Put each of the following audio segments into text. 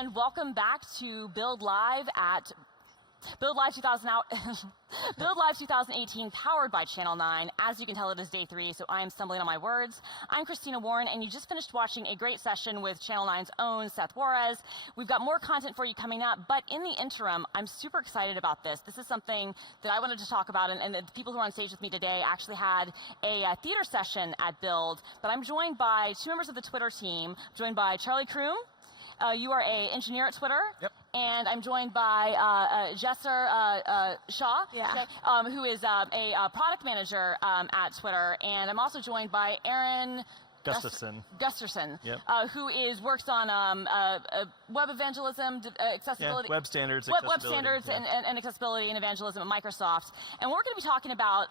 and welcome back to Build Live at Build Live 2018, powered by Channel 9. As you can tell, it is day 3, so I am stumbling on my words. I'm Christina Warren, and you just finished watching a great session with Channel 9's own Seth Juarez. We've got more content for you coming up, but in the interim, I'm super excited about this. This is something that I wanted to talk about, and the people who are on stage with me today actually had a theater session at Build, but I'm joined by 2 members of the Twitter team. I'm joined by Charlie Kroom. You are an engineer at Twitter. Yep. And I'm joined by Jesser Shaw, who is a product manager at Twitter. And I'm also joined by Aaron Gustafson. Yep. Who works on web evangelism, accessibility. Yeah, web standards, web standards and accessibility and evangelism at Microsoft. And we're going to be talking about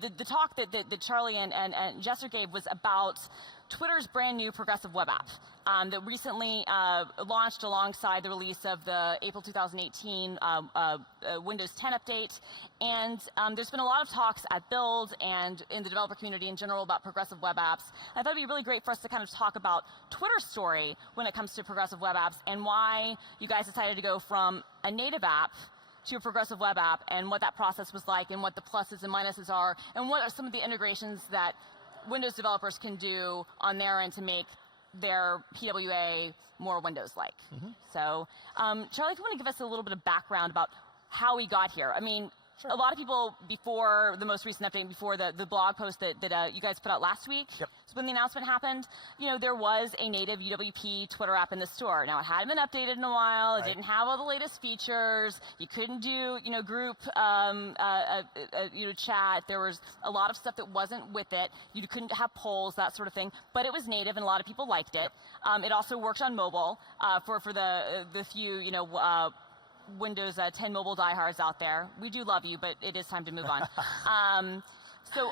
the talk that Charlie and Jesser gave was about Twitter's brand new progressive web app that recently launched alongside the release of the April 2018 Windows 10 update. And there's been a lot of talks at Build and in the developer community in general about progressive web apps. And I thought it'd be really great for us to kind of talk about Twitter's story when it comes to progressive web apps and why you guys decided to go from a native app to a progressive web app and what that process was like and what the pluses and minuses are and what are some of the integrations that Windows developers can do on their end to make their PWA more Windows-like. So, Charlie, if you want to give us a little bit of background about how we got here. I mean, Sure. A lot of people before the most recent update, before the blog post that you guys put out last week, Yep. so when the announcement happened, you know, there was a native UWP Twitter app in the store. Now, it hadn't been updated in a while. It Right. didn't have all the latest features. You couldn't do, you know, group, chat. There was a lot of stuff that wasn't with it. You couldn't have polls, that sort of thing. But it was native, and a lot of people liked it. It also worked on mobile for the few, you know, Windows 10 mobile diehards out there. We do love you, but it is time to move on. So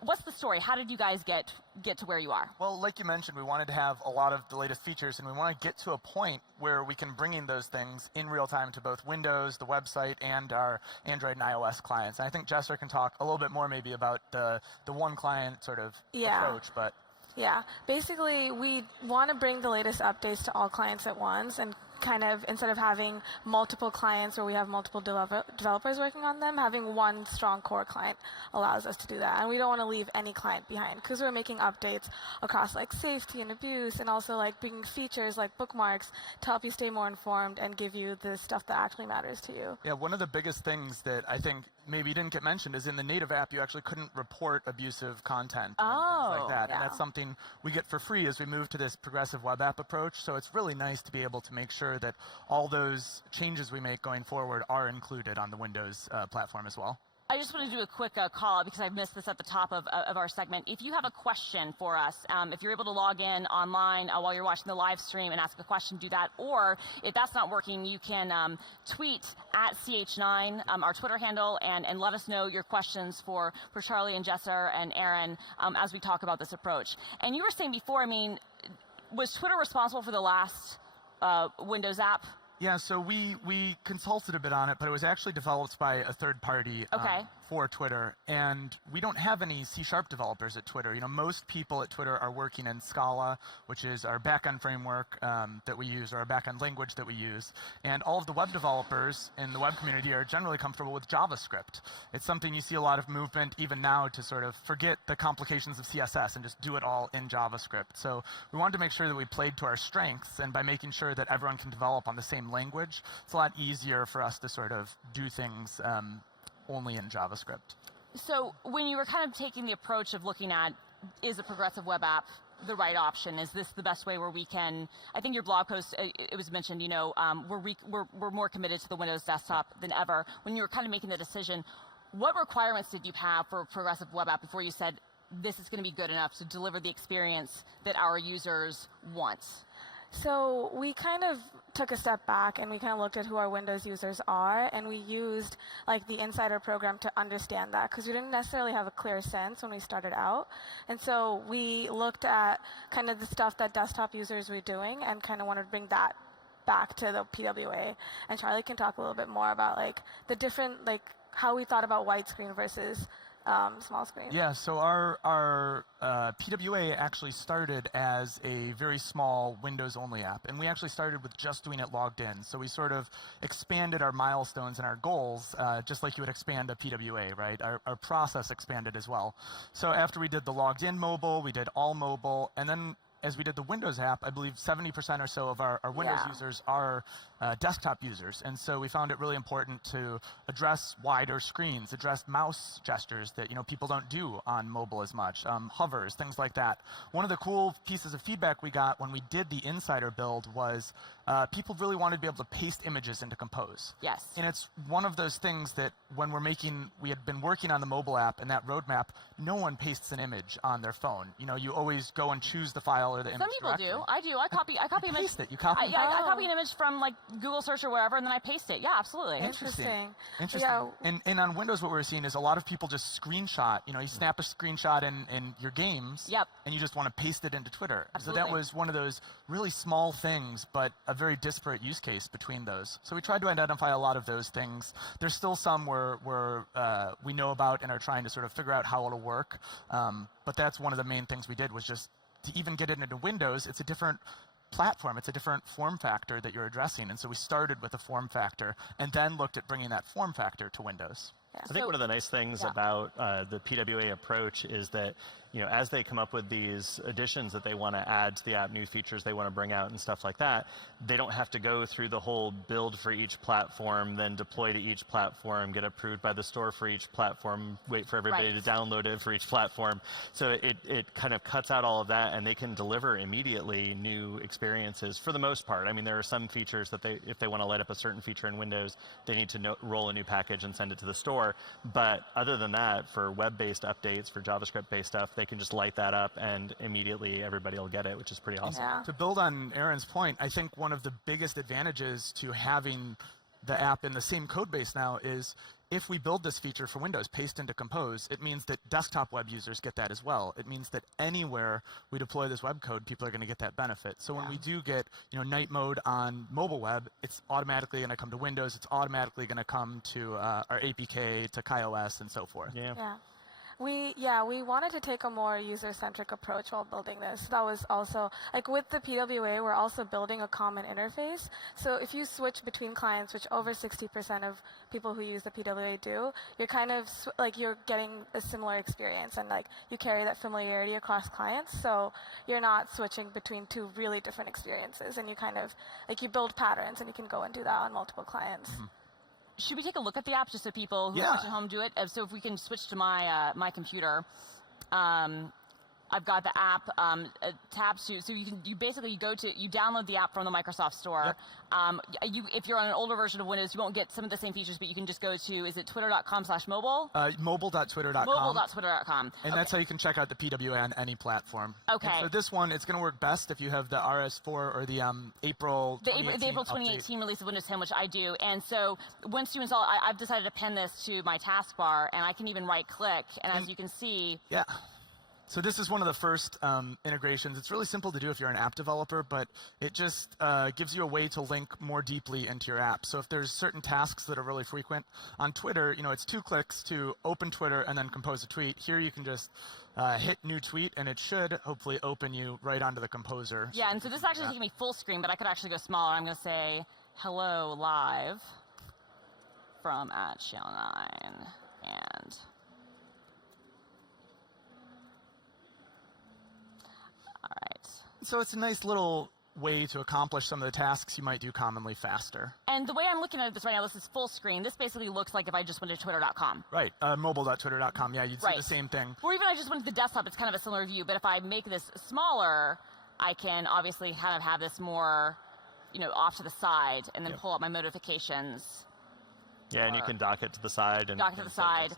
what's the story? How did you guys get to where you are? Well, like you mentioned, we wanted to have a lot of the latest features, and we want to get to a point where we can bring in those things in real time to both Windows, the website, and our Android and iOS clients. And I think Jesser can talk a little bit more maybe about the one client sort of approach, but yeah, basically we want to bring the latest updates to all clients at once and kind of, instead of having multiple clients where we have multiple developers working on them, having one strong core client allows us to do that. And we don't want to leave any client behind because we're making updates across like safety and abuse and also like bringing features like bookmarks to help you stay more informed and give you the stuff that actually matters to you. yeah, one of the biggest things that I think maybe didn't get mentioned is in the native app, you actually couldn't report abusive content and things like that. Yeah. And that's something we get for free as we move to this progressive web app approach. So it's really nice to be able to make sure that all those changes we make going forward are included on the Windows platform as well. I just want to do a quick call out because I missed this at the top of our segment. If you have a question for us, if you're able to log in online while you're watching the live stream and ask a question, do that. Or if that's not working, you can tweet at CH9, our Twitter handle, and let us know your questions for Charlie and Jesser and Aaron as we talk about this approach. And you were saying before, I mean, was Twitter responsible for the last Windows app? Yeah, so we consulted a bit on it, but it was actually developed by a third party for Twitter, and we don't have any C# developers at Twitter. You know, most people at Twitter are working in Scala, which is our backend framework that we use, or our backend language that we use, and all of the web developers in the web community are generally comfortable with JavaScript. It's something you see a lot of movement even now to sort of forget the complications of CSS and just do it all in JavaScript. So we wanted to make sure that we played to our strengths, and by making sure that everyone can develop on the same language, it's a lot easier for us to sort of do things only in JavaScript. So when you were kind of taking the approach of looking at, is a progressive web app the right option? Is this the best way where we can, I think your blog post, it was mentioned, you know, we're more committed to the Windows desktop than ever. When you were kind of making the decision, what requirements did you have for a progressive web app before you said, this is going to be good enough to deliver the experience that our users want? So we kind of took a step back and we kind of looked at who our Windows users are, and we used like the insider program to understand that because we didn't necessarily have a clear sense when we started out. And so we looked at kind of the stuff that desktop users were doing and kind of wanted to bring that back to the PWA. And Charlie can talk a little bit more about like the different, like how we thought about widescreen versus small screens? Yeah, so our PWA actually started as a very small Windows-only app, and we actually started with just doing it logged in. So we sort of expanded our milestones and our goals, just like you would expand a PWA, right? Our process expanded as well. So after we did the logged in mobile, we did all mobile, and then as we did the Windows app, I believe 70% or so of our Windows users are desktop users. And so we found it really important to address wider screens, address mouse gestures that people don't do on mobile as much, hovers, things like that. One of the cool pieces of feedback we got when we did the Insider build was people really wanted to be able to paste images into Compose. Yes. And it's one of those things that when we had been working on the mobile app and that roadmap, no one pastes an image on their phone. You always go and choose the file or the image. Some people directly. do. I do. I copy image. Paste it. You copy. I copy an image from like Google search or wherever, and then I paste it. Yeah, absolutely. Interesting. Yeah. And on Windows, what we're seeing is a lot of people just screenshot. You snap a screenshot in your games. Yep. And you just want to paste it into Twitter. Absolutely. So that was one of those really small things, but a very disparate use case between those. So we tried to identify a lot of those things. There's still some where we know about and are trying to sort of figure out how it'll work. But that's one of the main things we did was just to even get it into Windows, it's a different platform. It's a different form factor that you're addressing. And so we started with a form factor and then looked at bringing that form factor to Windows. Yeah. I think one of the nice things about the PWA approach is that, as they come up with these additions that they want to add to the app, new features they want to bring out and stuff like that, they don't have to go through the whole build for each platform, then deploy to each platform, get approved by the store for each platform, wait for everybody to download it for each platform. So it kind of cuts out all of that, and they can deliver immediately new experiences for the most part. I mean, there are some features that if they want to light up a certain feature in Windows, they need to roll a new package and send it to the store. But other than that, for web-based updates, for JavaScript-based stuff, they can just light that up and immediately everybody will get it, which is pretty awesome. Yeah. To build on Aaron's point, I think one of the biggest advantages to having the app in the same code base now is if we build this feature for Windows, paste into Compose, it means that desktop web users get that as well. It means that anywhere we deploy this web code, people are going to get that benefit. So when we do get night mode on mobile web, it's automatically going to come to Windows. It's automatically going to come to our APK, to KaiOS, and so forth. Yeah. We wanted to take a more user-centric approach while building this. That was also, like with the PWA, we're also building a common interface. So if you switch between clients, which over 60% of people who use the PWA do, you're kind of, you're getting a similar experience. And you carry that familiarity across clients. So you're not switching between two really different experiences. And you kind of, you build patterns, and you can go and do that on multiple clients. Mm-hmm. Should we take a look at the app just so people who watch at home do it? So if we can switch to my my computer, I've got the app tabs to, so you basically download the app from the Microsoft Store. If you're on an older version of Windows, you won't get some of the same features, but you can just go to, is it twitter.com/mobile? Mobile.twitter.com. Mobile.twitter.com. And that's how you can check out the PWA on any platform. Okay. And for this one, it's going to work best if you have the RS4 or the April 2018 the April 2018 release of Windows 10, which I do. And so once you install, I've decided to pin this to my taskbar, and I can even right-click. And as you can see, so this is one of the first integrations. It's really simple to do if you're an app developer, but it just gives you a way to link more deeply into your app. So if there's certain tasks that are really frequent on Twitter, it's 2 clicks to open Twitter and then compose a tweet. Here you can just hit new tweet, and it should hopefully open you right onto the composer. Yeah, and so this is actually taking me full screen, but I could actually go smaller. I'm going to say hello live from @Channel 9 and all right. So it's a nice little way to accomplish some of the tasks you might do commonly faster. And the way I'm looking at this right now, this is full screen. This basically looks like if I just went to twitter.com. Right, mobile.twitter.com. Yeah, you'd see the same thing. Or even I just went to the desktop, it's kind of a similar view. But if I make this smaller, I can obviously kind of have this more, off to the side and then pull up my notifications. Yeah, and you can dock it to the side. And dock it to the side.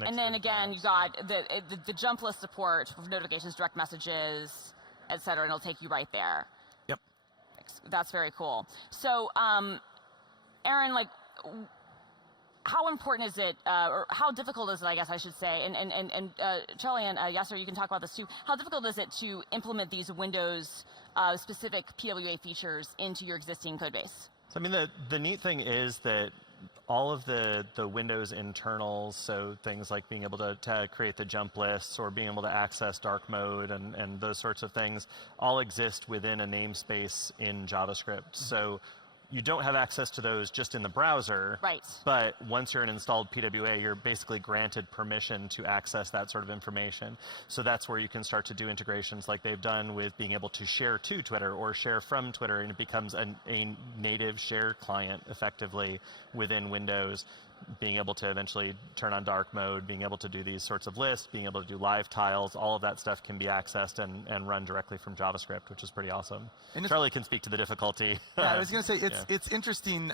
And then again, you've got the jump list support for notifications, direct messages, et cetera, and it'll take you right there. Yep. That's very cool. So, Aaron, how important is it, or how difficult is it, I guess I should say, and Charlie and Yasser, you can talk about this too, how difficult is it to implement these Windows-specific PWA features into your existing code base? So, I mean, the neat thing is that all of the Windows internals, so things like being able to create the jump lists or being able to access dark mode and those sorts of things, all exist within a namespace in JavaScript. So you don't have access to those just in the browser, right? But once you're an installed PWA, you're basically granted permission to access that sort of information. So that's where you can start to do integrations like they've done with being able to share to Twitter or share from Twitter, and it becomes a native share client effectively within Windows. Being able to eventually turn on dark mode, being able to do these sorts of lists, being able to do live tiles, all of that stuff can be accessed and run directly from JavaScript, which is pretty awesome. And Charlie can speak to the difficulty. Yeah, I was going to say, it's interesting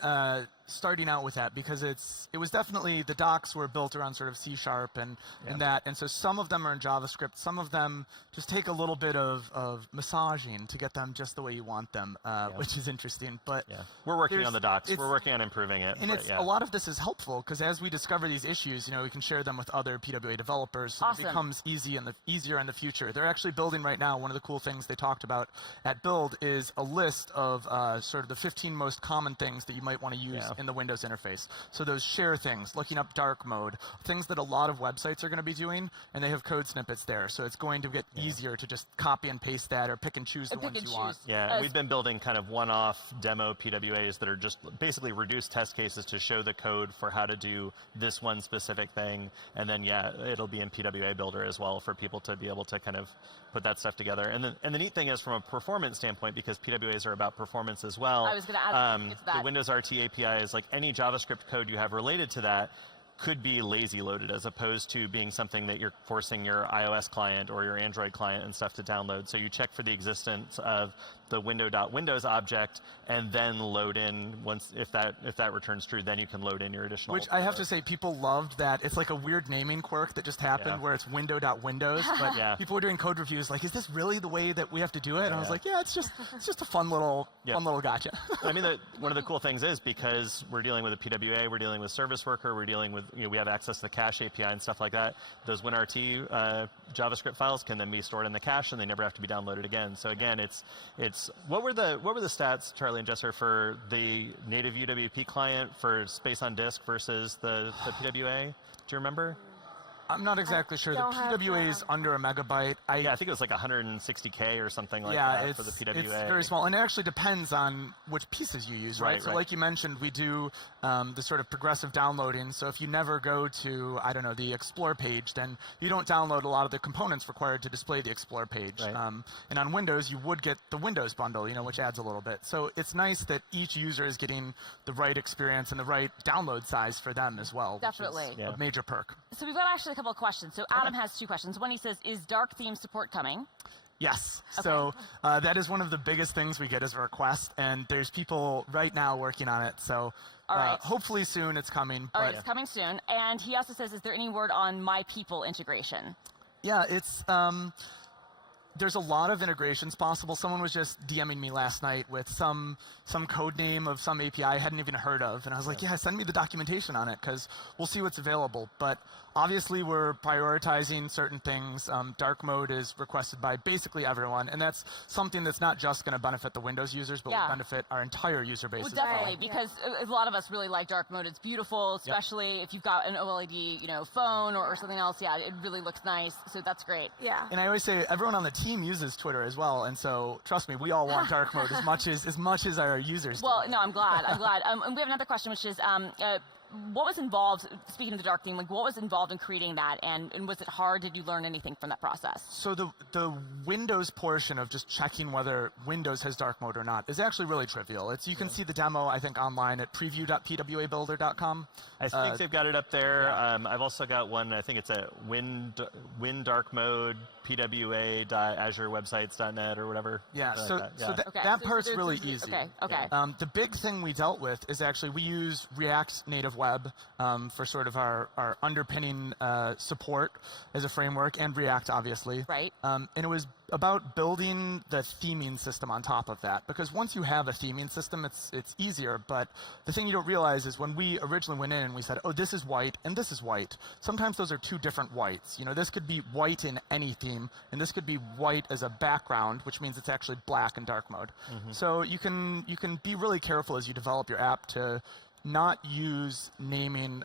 starting out with that, because it was definitely, the docs were built around sort of C# and so some of them are in JavaScript, some of them just take a little bit of massaging to get them just the way you want them, which is interesting. But we're working on the docs, we're working on improving it. And a lot of this is helpful, because as we discover these issues, we can share them with other PWA developers, so it becomes easier in the future. They're actually building right now, one of the cool things they talked about at Build is a list of sort of the 15 most common things that you might want to use in the Windows interface. So those share things, looking up dark mode, things that a lot of websites are going to be doing, and they have code snippets there. So it's going to get easier to just copy and paste that or pick and choose the ones you want. Yeah, we've been building kind of one-off demo PWAs that are just basically reduced test cases to show the code for how to do this one specific thing. And then, it'll be in PWA Builder as well for people to be able to kind of put that stuff together. And the neat thing is, from a performance standpoint, because PWAs are about performance as well, I was going to add to that. The Windows RT API is like any JavaScript code you have related to that could be lazy loaded, as opposed to being something that you're forcing your iOS client or your Android client and stuff to download. So you check for the existence of the window.windows object and then load in if that returns true, then you can load in your additional. Which I have to say, people loved that. It's like a weird naming quirk that just happened where it's window.windows, but people were doing code reviews like, is this really the way that we have to do it? And I was like, it's just a fun little gotcha. I mean, one of the cool things is, because we're dealing with a PWA, we're dealing with Service Worker, we're dealing with, we have access to the cache API and stuff like that. Those WinRT JavaScript files can then be stored in the cache, and they never have to be downloaded again. So again, it's what were the stats, Charlie and Jesser, for the native UWP client for space on disk versus the PWA? Do you remember? I'm not exactly sure. The PWA is under a megabyte. I think it was like 160K or something like that for the PWA. It's very small, and it actually depends on which pieces you use, right? So like you mentioned, we do the sort of progressive downloading. So if you never go to, I don't know, the Explore page, then you don't download a lot of the components required to display the Explore page. And on Windows, you would get the Windows bundle, which adds a little bit. So it's nice that each user is getting the right experience and the right download size for them as well. Definitely. Which is a major perk. So we've got actually a couple of questions. So Adam has two questions. One, he says, is dark theme support coming? Yes. Okay. So that is one of the biggest things we get as a request, and there's people right now working on it. So hopefully soon it's coming. All right, it's coming soon. And he also says, is there any word on My People integration? Yeah, it's there's a lot of integrations possible. Someone was just DMing me last night with some code name of some API I hadn't even heard of, and I was like, send me the documentation on it, because we'll see what's available. But obviously we're prioritizing certain things. Dark mode is requested by basically everyone, and that's something that's not just going to benefit the Windows users, but will benefit our entire user base as well. Definitely, because a lot of us really like dark mode. It's beautiful, especially if you've got an OLED, phone or something else. Yeah, it really looks nice, so that's great. Yeah. And I always say, everyone on the team uses Twitter as well, and so trust me, we all want dark mode as much as our users do. Well, no, I'm glad. And we have another question, which is, what was involved, speaking of the dark theme, like what was involved in creating that, and was it hard? Did you learn anything from that process? So the Windows portion of just checking whether Windows has dark mode or not is actually really trivial. You can see the demo, I think, online at preview.pwabuilder.com. I think they've got it up there. I've also got one, I think it's at win dark mode pwa.azurewebsites.net or whatever. Yeah, that part's really easy. Okay. The big thing we dealt with is actually we use React Native Web for sort of our underpinning support as a framework, and React, obviously. Right. And it was about building the theming system on top of that, because once you have a theming system, it's easier. But the thing you don't realize is when we originally went in and we said, oh, this is white and this is white, sometimes those are two different whites. This could be white in any theme, and this could be white as a background, which means it's actually black in dark mode. So you can be really careful as you develop your app to not use naming.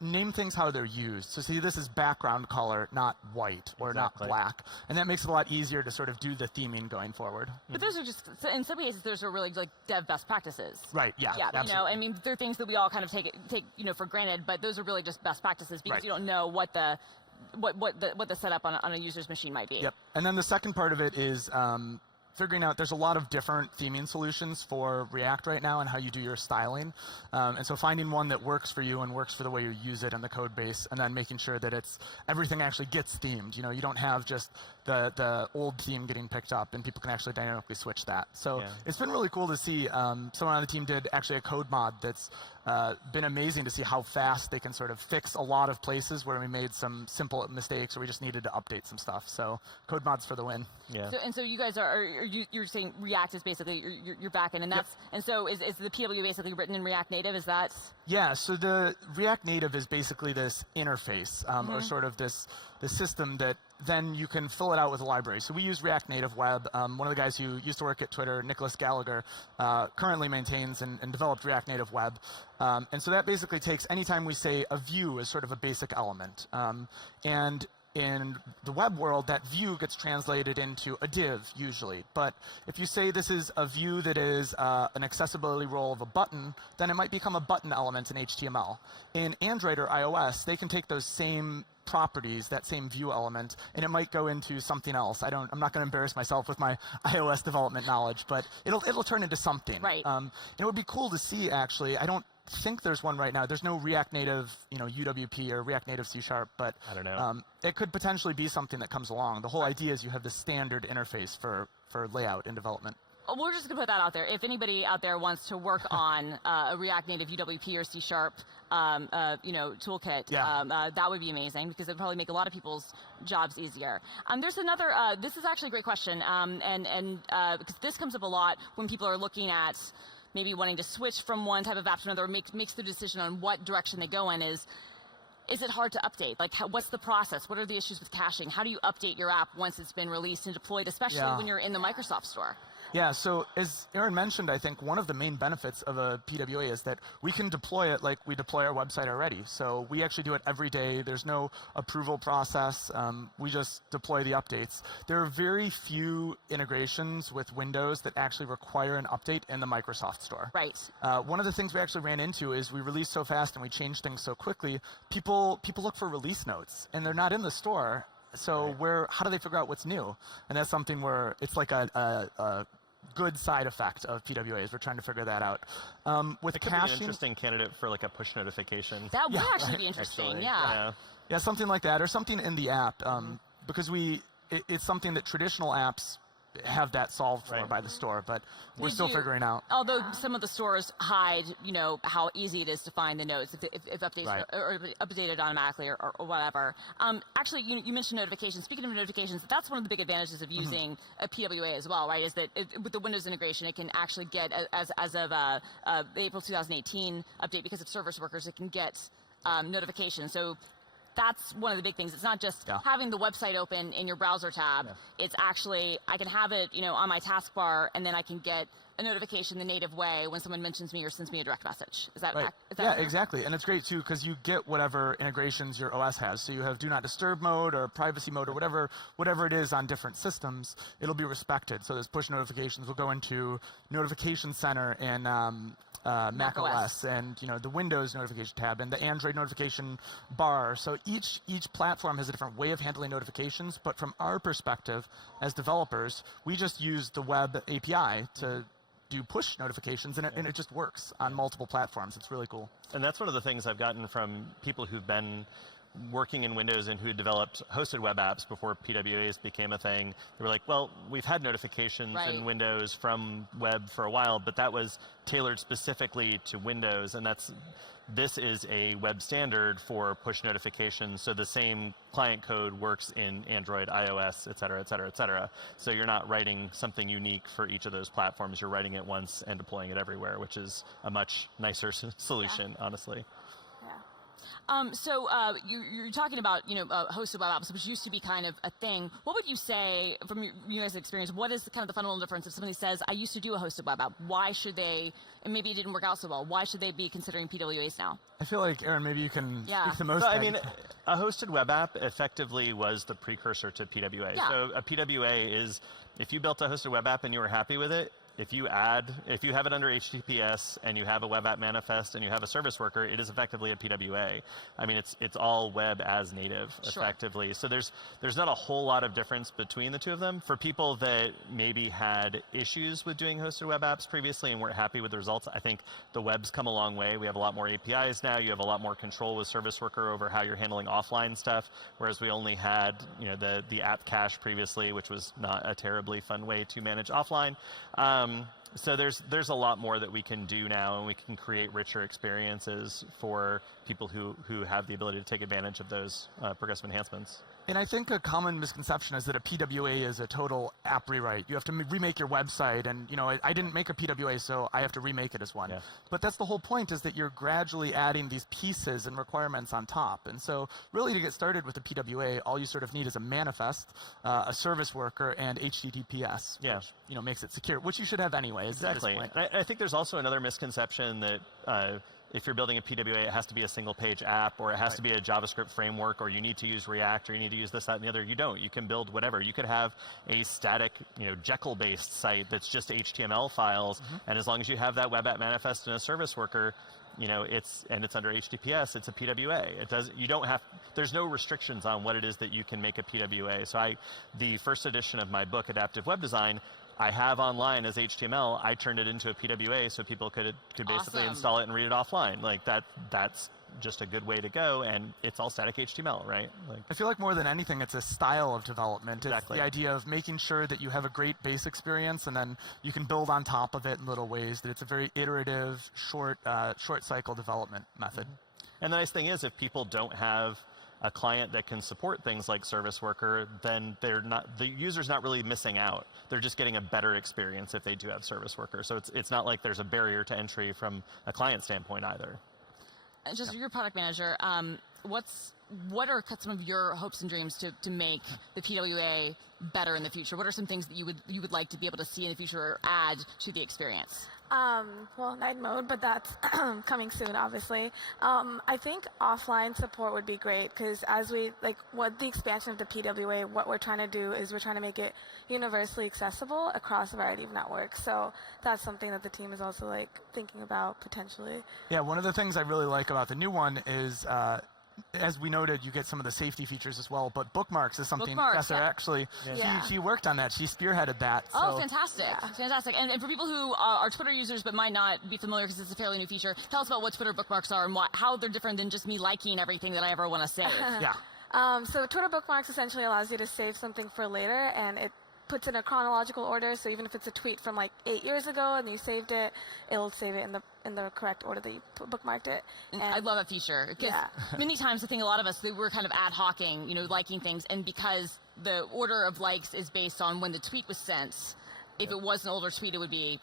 Name things how they're used. So see, this is background color, not white or not black. And that makes it a lot easier to sort of do the theming going forward. But those are just, in some cases, those are really like dev best practices. Right, yeah. Yeah, absolutely. you know, I mean, they're things that we all kind of take for granted, but those are really just best practices because you don't know what the setup on a user's machine might be. Yep. And then the second part of it is figuring out, there's a lot of different theming solutions for React right now and how you do your styling. And so finding one that works for you and works for the way you use it in the code base, and then making sure that everything actually gets themed. You know, you don't have just the old theme getting picked up, and people can actually dynamically switch that. So it's been really cool to see. Someone on the team did actually a code mod that's been amazing to see how fast they can sort of fix a lot of places where we made some simple mistakes or we just needed to update some stuff. So code mods for the win. Yeah. So you guys you're saying React is basically your backend, and that's and so is the PWA basically written in React Native? Is that? Yeah. So the React Native is basically this interface or sort of this system that then you can fill it out with a library. So we use React Native Web. One of the guys who used to work at Twitter, Nicholas Gallagher, currently maintains and developed React Native Web. And so that basically takes, anytime we say a view is sort of a basic element. And in the web world, that view gets translated into a div, usually. But if you say this is a view that is an accessibility role of a button, then it might become a button element in HTML. In Android or iOS, they can take those same properties, that same view element, and it might go into something else. I'm not going to embarrass myself with my iOS development knowledge, but it'll turn into something. Right. And it would be cool to see, actually. I don't think there's one right now. There's no React Native, UWP or React Native C#, but I don't know. It could potentially be something that comes along. The whole idea is you have this standard interface for layout and development. We're just going to put that out there. If anybody out there wants to work on a React Native UWP or C# toolkit, that would be amazing because it would probably make a lot of people's jobs easier. There's another. This is actually a great question, and because this comes up a lot when people are looking at maybe wanting to switch from one type of app to another, or makes the decision on what direction they go in. Is it hard to update? Like, what's the process? What are the issues with caching? How do you update your app once it's been released and deployed, especially when you're in the Microsoft Store? Yeah, so as Aaron mentioned, I think one of the main benefits of a PWA is that we can deploy it like we deploy our website already. So we actually do it every day. There's no approval process. We just deploy the updates. There are very few integrations with Windows that actually require an update in the Microsoft Store. Right. One of the things we actually ran into is we released so fast and we changed things so quickly, people look for release notes, and they're not in the store. So how do they figure out what's new? And that's something where it's like a good side effect of PWAs. We're trying to figure that out. With it could caching, be an interesting candidate for like a push notification. That would actually be interesting. Actually, yeah, something like that, or something in the app, because it's something that traditional apps have that solved for by the store, but we're still figuring out. Although some of the stores hide, how easy it is to find the notes if updates are updated automatically or whatever. Actually, you mentioned notifications. Speaking of notifications, that's one of the big advantages of using a PWA as well, right? Is that with the Windows integration, it can actually get, as of the April 2018 update, because of service workers, it can get notifications. So that's one of the big things. It's not just having the website open in your browser tab. It's actually, I can have it, on my taskbar, and then I can get a notification the native way when someone mentions me or sends me a direct message. Is that right? Yeah, exactly. And it's great too because you get whatever integrations your OS has. So you have do not disturb mode or privacy mode or whatever it is on different systems. It'll be respected. So those push notifications will go into Notification Center and Mac OS and the Windows notification tab and the Android notification bar. So each platform has a different way of handling notifications. But from our perspective as developers, we just use the web API to do push notifications, and it just works on multiple platforms. It's really cool. And that's one of the things I've gotten from people who've been working in Windows and who developed hosted web apps before PWAs became a thing. They were like, well, we've had notifications in Windows from web for a while, but that was tailored specifically to Windows, and this is a web standard for push notifications, so the same client code works in Android, iOS, et cetera, et cetera, et cetera. So you're not writing something unique for each of those platforms. You're writing it once and deploying it everywhere, which is a much nicer solution, honestly. So you're talking about hosted web apps, which used to be kind of a thing. What would you say from your guys' experience? What is kind of the fundamental difference if somebody says, "I used to do a hosted web app"? Why should they? And maybe it didn't work out so well. Why should they be considering PWAs now? I feel like Aaron, maybe you can speak the most. So, I mean, a hosted web app effectively was the precursor to PWA. Yeah. So a PWA is if you built a hosted web app and you were happy with it. If you have it under HTTPS and you have a web app manifest and you have a service worker, it is effectively a PWA. I mean, it's all web as native, effectively. So there's not a whole lot of difference between the two of them. For people that maybe had issues with doing hosted web apps previously and weren't happy with the results, I think the web's come a long way. We have a lot more APIs now. You have a lot more control with service worker over how you're handling offline stuff, whereas we only had the app cache previously, which was not a terribly fun way to manage offline. So there's a lot more that we can do now, and we can create richer experiences for people who have the ability to take advantage of those progressive enhancements. And I think a common misconception is that a PWA is a total app rewrite. You have to remake your website, and I didn't make a PWA, so I have to remake it as one. Yeah. But that's the whole point, is that you're gradually adding these pieces and requirements on top. And so really to get started with a PWA, all you sort of need is a manifest, a service worker, and HTTPS, which makes it secure, which you should have anyways. Exactly. I think there's also another misconception that if you're building a PWA, it has to be a single-page app, or it has to be a JavaScript framework, or you need to use React, or you need to use this, that, and the other. You don't. You can build whatever. You could have a static, Jekyll-based site that's just HTML files, and as long as you have that web app manifest and a service worker, it's under HTTPS, it's a PWA. There's no restrictions on what it is that you can make a PWA. So the first edition of my book, Adaptive Web Design, I have online as HTML. I turned it into a PWA so people could basically install it and read it offline. Like that's just a good way to go, and it's all static HTML, right? I feel like more than anything, it's a style of development. Exactly. It's the idea of making sure that you have a great base experience, and then you can build on top of it in little ways. That it's a very iterative, short cycle development method. And the nice thing is, if people don't have a client that can support things like service worker, then the user's not really missing out. They're just getting a better experience if they do have service worker. So it's not like there's a barrier to entry from a client standpoint either. Just your product manager, what are some of your hopes and dreams to make the PWA better in the future? What are some things that you would like to be able to see in the future or add to the experience? Well, night mode, but that's coming soon, obviously. I think offline support would be great, because as what the expansion of the PWA, what we're trying to do is we're trying to make it universally accessible across a variety of networks. So that's something that the team is also thinking about potentially. Yeah, one of the things I really like about the new one is as we noted, you get some of the safety features as well, but bookmarks is something Professor actually, she worked on that. She spearheaded that. Oh, fantastic. Yeah. Fantastic. And for people who are Twitter users but might not be familiar because it's a fairly new feature, tell us about what Twitter bookmarks are and how they're different than just me liking everything that I ever want to save. So Twitter bookmarks essentially allows you to save something for later, and it puts in a chronological order. So even if it's a tweet from 8 years ago and you saved it, it'll save it in the correct order that you bookmarked it. And I love that feature, because many times I think a lot of us, we're kind of ad hocing, liking things, and because the order of likes is based on when the tweet was sent. If it was an older tweet, it would be,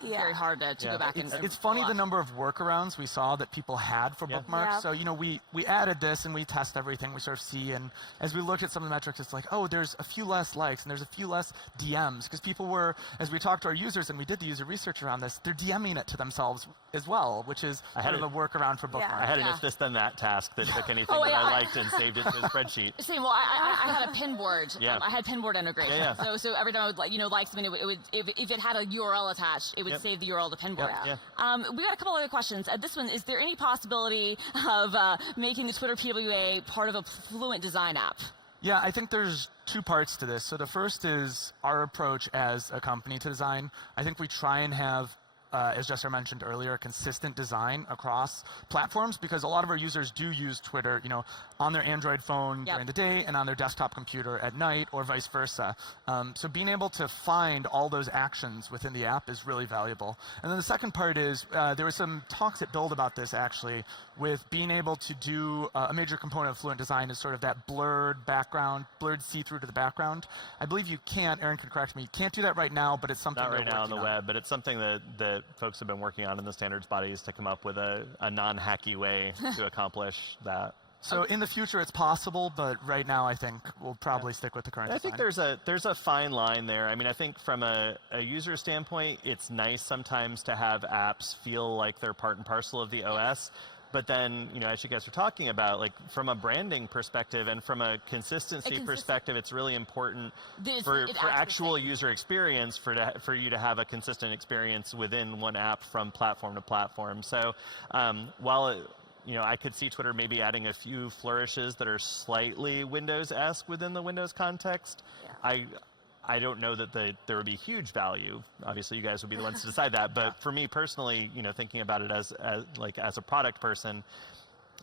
very hard to go back and it's funny the number of workarounds we saw that people had for bookmarks. So, we added this and we test everything, we sort of see, and as we look at some of the metrics, it's like, oh, there's a few less likes and there's a few less DMs, because people were, as we talked to our users and we did the user research around this, they're DMing it to themselves as well, which is kind of the workaround for bookmarks. I had an if this then that task that took anything that I liked and saved it to a spreadsheet. Same. Well, I had a pinboard. I had pinboard integration. So every time I would like something, if it had a URL attached, it would save the URL to pinboard. We got a couple other questions. This one, is there any possibility of making the Twitter PWA part of a Fluent design app? Yeah, I think there's two parts to this. So the first is our approach as a company to design. I think we try and have, as Jester mentioned earlier, consistent design across platforms, because a lot of our users do use Twitter, on their Android phone during the day and on their desktop computer at night, or vice versa. So being able to find all those actions within the app is really valuable. And then the second part is, there were some talks at Build about this actually, with being able to do a major component of Fluent design is sort of that blurred background, blurred see-through to the background. I believe you can't, Aaron can correct me, you can't do that right now, but it's something not right now on the web, but it's something that that folks have been working on in the standards bodies to come up with a non-hacky way to accomplish that. So in the future, it's possible, but right now, I think we'll probably stick with the current design. I think there's a fine line there. I mean, I think from a user standpoint, it's nice sometimes to have apps feel like they're part and parcel of the OS. But then, as you guys are talking about, like from a branding perspective and from a consistency perspective, it's really important for actual user experience for you to have a consistent experience within one app from platform to platform. So while I could see Twitter maybe adding a few flourishes that are slightly Windows-esque within the Windows context, I don't know that there would be huge value. Obviously, you guys would be the ones to decide that. But for me personally, thinking about it as a product person,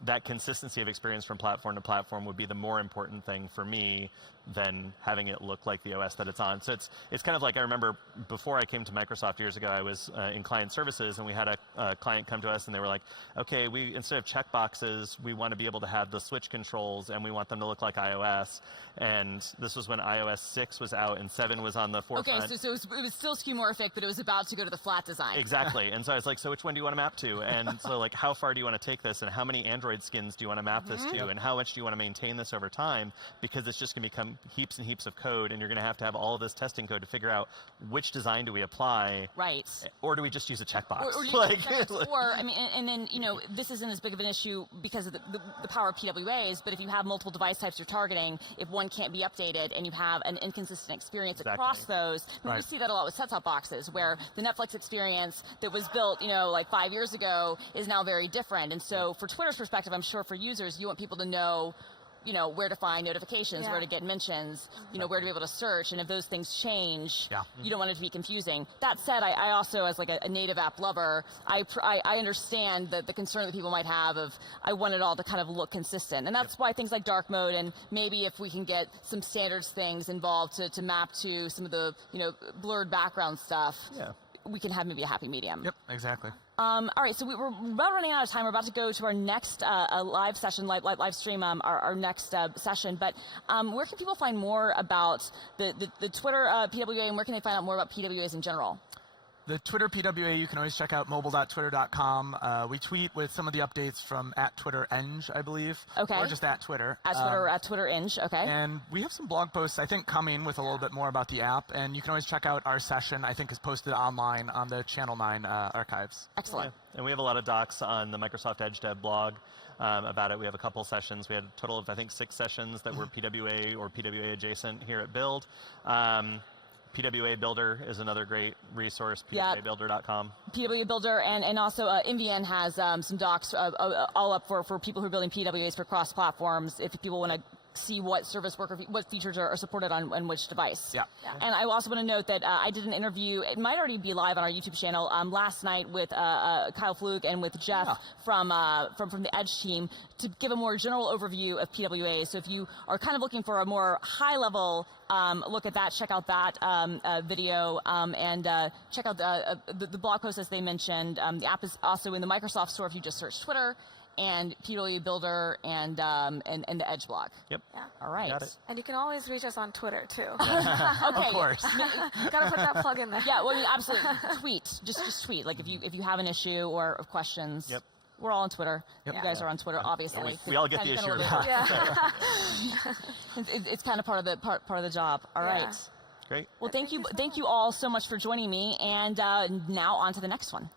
that consistency of experience from platform to platform would be the more important thing for me than having it look like the OS that it's on. So it's kind of like, I remember before I came to Microsoft years ago, I was in client services, and we had a client come to us, and they were like, okay, instead of checkboxes, we want to be able to have the switch controls, and we want them to look like iOS. And this was when iOS 6 was out and 7 was on the forefront. Okay, so it was still skeuomorphic, but it was about to go to the flat design. Exactly. And so I was like, so which one do you want to map to? And so like, how far do you want to take this? And how many Android skins do you want to map this to? And how much do you want to maintain this over time? Because it's just going to become heaps and heaps of code, and you're going to have all of this testing code to figure out which design do we apply. Right. Or do we just use a checkbox? Or I mean, and then, this isn't as big of an issue because of the power of PWAs, but if you have multiple device types you're targeting, if one can't be updated and you have an inconsistent experience across those, we see that a lot with set-top boxes, where the Netflix experience that was built, like 5 years ago is now very different. And so for Twitter's perspective, I'm sure for users, you want people to know where to find notifications, where to get mentions, where to be able to search. And if those things change, you don't want it to be confusing. That said, I also, as like a native app lover, I understand the concern that people might have of, I want it all to kind of look consistent. And that's why things like dark mode, and maybe if we can get some standards things involved to map to some of the, blurred background stuff, we can have maybe a happy medium. Yep, exactly. All right, so we're about running out of time. We're about to go to our next live session, live stream, our next session. But where can people find more about the Twitter PWA, and where can they find out more about PWAs in general? The Twitter PWA, you can always check out mobile.twitter.com. We tweet with some of the updates from @TwitterEng, I believe. Okay. Or just @Twitter. @TwitterEng, okay. And we have some blog posts, I think, coming with a little bit more about the app. And you can always check out our session, I think is posted online on the Channel 9 archives. Excellent. Yeah. And we have a lot of docs on the Microsoft Edge Dev blog about it. We have a couple sessions. We had a total of, I think, 6 sessions that were PWA or PWA adjacent here at Build. PWA Builder is another great resource, pwabuilder.com. PWA Builder, and also NVN has some docs all up for people who are building PWAs for cross platforms, if people want to see what service work or what features are supported on which device. Yeah. And I also want to note that I did an interview, it might already be live on our YouTube channel, last night with Kyle Flug and with Jeff from the Edge team to give a more general overview of PWA. So if you are kind of looking for a more high level look at that, check out that video, and check out the blog post as they mentioned. The app is also in the Microsoft Store if you just search Twitter and PWA Builder and the Edge blog. Yep. Yeah. All right. Got it. And you can always reach us on Twitter, too. Okay. Of course. Gotta put that plug in there. Yeah, well, I mean, absolutely. Tweet. Just tweet. Like, if you have an issue or questions. Yep. We're all on Twitter. Yep. You guys are on Twitter, obviously. We all get the issue. It's kind of part of the job. All right. Great. Well, thank you all so much for joining me, and now on to the next one.